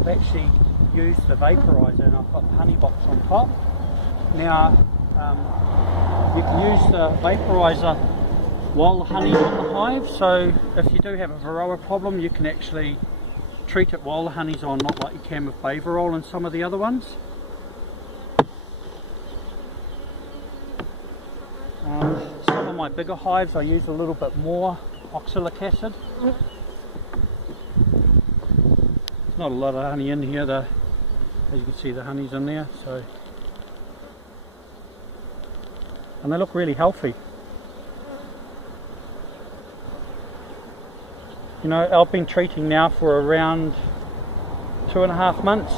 I've actually used the vaporizer and I've got the honey box on top. Now you can use the vaporizer while the honey's in the hive, so if you do have a varroa problem you can actually treat it while the honey's on, not like you can with Baverol and some of the other ones. Some of my bigger hives I use a little bit more oxalic acid. There's not a lot of honey in here, as you can see the honey's in there, so, and they look really healthy. You know, I've been treating now for around 2.5 months,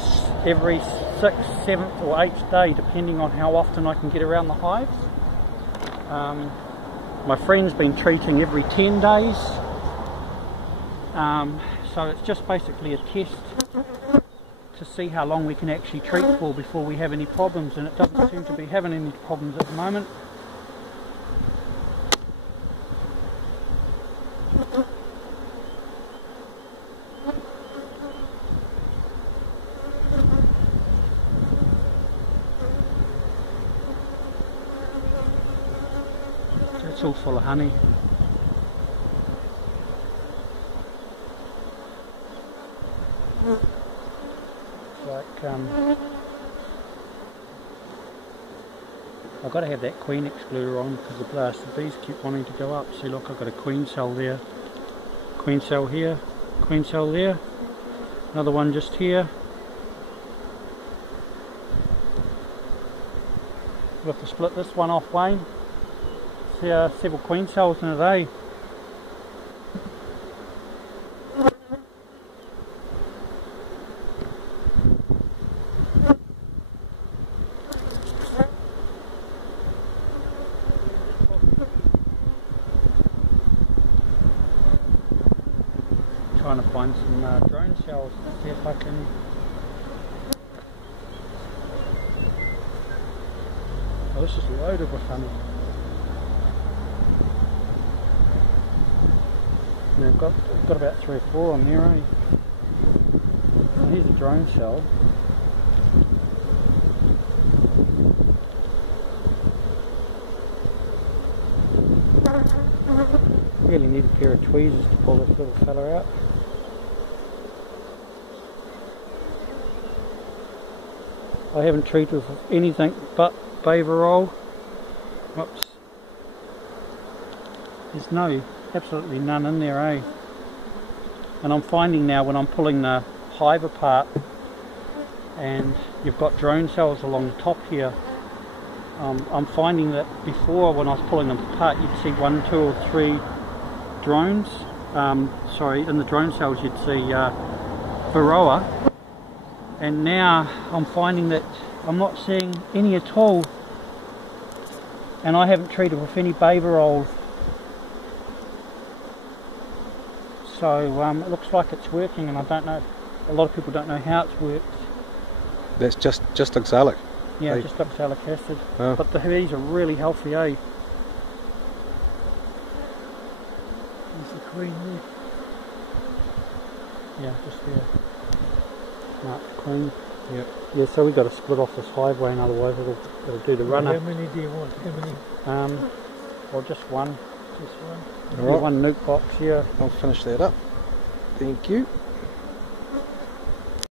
every 6th, 7th or 8th day, depending on how often I can get around the hives. My friend's been treating every 10 days, so it's just basically a test to see how long we can actually treat for before we have any problems, and it doesn't seem to be having any problems at the moment. It's all full of honey. Like I've got to have that queen excluder on because the blasted bees keep wanting to go up. See, look, I've got a queen cell there, queen cell here, queen cell there, another one just here. We'll have to split this one off, Wayne. See, several queen cells in a day. Trying to find some drone cells to see if I can. Oh, this is loaded with honey. And I've got about 3 or 4 on there, eh? And here's a drone cell. Really need a pair of tweezers to pull this little fella out. I haven't treated with anything but Baverol. Whoops. There's absolutely none in there, eh? And I'm finding now when I'm pulling the hive apart and you've got drone cells along the top here, I'm finding that before when I was pulling them apart you'd see 1, 2 or 3 drones, in the drone cells you'd see varroa, and now I'm finding that I'm not seeing any at all, and I haven't treated with any Baverol. So it looks like it's working, and I don't know, a lot of people don't know how it works. That's just oxalic? Yeah, just oxalic acid. Oh. But the bees are really healthy, eh? There's the queen there. Yeah, just there. No, queen. Yep. Yeah, so we've got to split off this highway, and otherwise it'll do the runner. How many do you want? How many? Well, just one. Just one. All right. One nuke box here. I'll finish that up. Thank you.